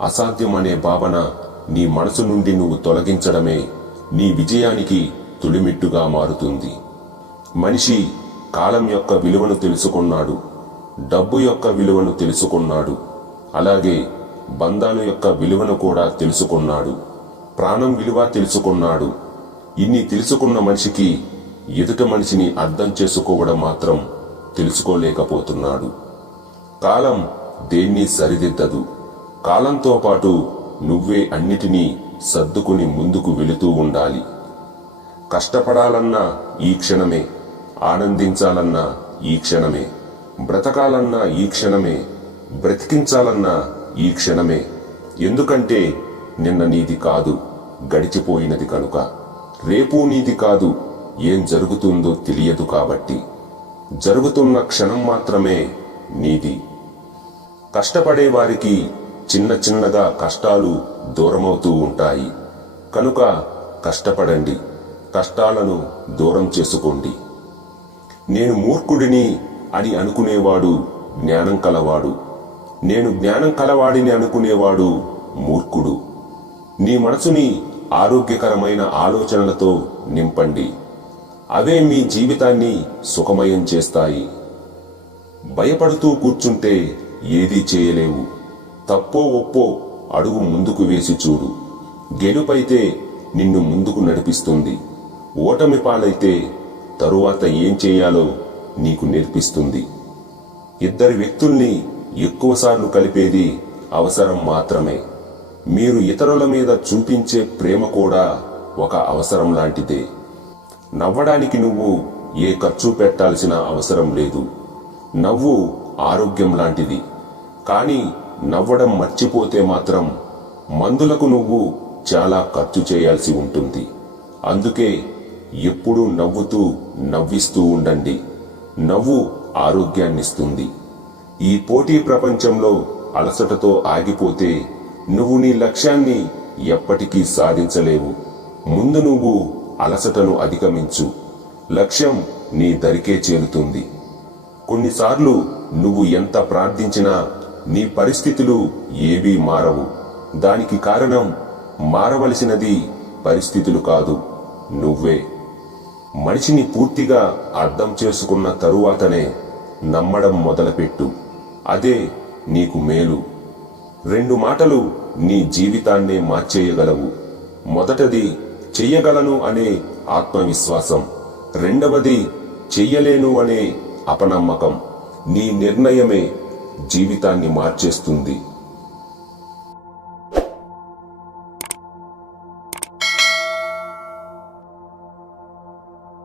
అసాధ్యమనే భావన నీ మనసు నుండి నువ్వు తొలగించడమే నీ విజయానికి తొలిమెట్టుగా మారుతుంది. మనిషి కాలం యొక్క విలువను తెలుసుకున్నాడు, డబ్బు యొక్క విలువను తెలుసుకున్నాడు, అలాగే బంధాల యొక్క విలువను కూడా తెలుసుకున్నాడు, ప్రాణం విలువ తెలుసుకున్నాడు. ఇన్ని తెలుసుకున్న మనిషికి ఎదుట మనిషిని అర్థం చేసుకోవడం మాత్రం తెలుసుకోలేకపోతున్నాడు. కాలం దేన్ని సరిదిద్దదు. కాలంతో పాటు నువ్వే అన్నిటినీ సర్దుకుని ముందుకు వెళుతూ ఉండాలి. కష్టపడాలన్నా ఈ క్షణమే, ఆనందించాలన్నా ఈ క్షణమే, బ్రతకాలన్నా ఈ క్షణమే, బ్రతికించాలన్నా ఈ క్షణమే. ఎందుకంటే నిన్న నీది కాదు, గడిచిపోయినది కనుక. రేపు నీది కాదు, ఏం జరుగుతుందో తెలియదు కాబట్టి. జరుగుతున్న క్షణం మాత్రమే నీది. కష్టపడే వారికి చిన్న చిన్నగా కష్టాలు దూరమవుతూ ఉంటాయి. కనుక కష్టపడండి, కష్టాలను దూరం చేసుకోండి. నేను మూర్ఖుడిని అని అనుకునేవాడు జ్ఞానం కలవాడు, నేను జ్ఞానం కలవాడిని అనుకునేవాడు మూర్ఖుడు. నీ మనసుని ఆరోగ్యకరమైన ఆలోచనలతో నింపండి. అవే మీ జీవితాన్ని సుఖమయం చేస్తాయి. భయపడుతూ కూర్చుంటే ఏదీ చేయలేవు. తప్పో ఒప్పో అడుగు ముందుకు వేసి చూడు. గెలుపైతే నిన్ను ముందుకు నడిపిస్తుంది, ఓటమి పాలైతే తరువాత ఏం చేయాలో నీకు నేర్పిస్తుంది. ఇద్దరి వ్యక్తుల్ని ఎక్కువసార్లు కలిపేది అవసరం మాత్రమే. మీరు ఇతరుల మీద చూపించే ప్రేమ కూడా ఒక అవసరం లాంటిదే. నవ్వడానికి నువ్వు ఏ ఖర్చు పెట్టాల్సిన అవసరం లేదు. నవ్వు ఆరోగ్యం లాంటిది. కానీ నవ్వడం మర్చిపోతే మాత్రం మందులకు నువ్వు చాలా ఖర్చు చేయాల్సి ఉంటుంది. అందుకే ఎప్పుడూ నవ్వుతూ నవ్విస్తూ ఉండండి. నవ్వు ఆరోగ్యాన్నిస్తుంది. ఈ పోటీ ప్రపంచంలో అలసటతో ఆగిపోతే నువ్వు నీ లక్ష్యాన్ని ఎప్పటికీ సాధించలేవు. ముందు నువ్వు అలసటను అధిగమించు. లక్ష్యం నీ దరికే చేరుతుంది. కొన్నిసార్లు నువ్వు ఎంత ప్రార్థించినా నీ పరిస్థితులు ఏవీ మారవు. దానికి కారణం మారవలసినది పరిస్థితులు కాదు, నువ్వే. మనిషిని పూర్తిగా అర్థం చేసుకున్న తరువాతనే నమ్మడం మొదలుపెట్టు. అదే నీకు మేలు. 2 మాటలు నీ జీవితాన్నే మార్చేయగలవు. మొదటది చెయ్యగలను అనే ఆత్మవిశ్వాసం, రెండవది చెయ్యలేను అనే అపనమ్మకం. నీ నిర్ణయమే జీవితాన్ని మార్చేస్తుంది.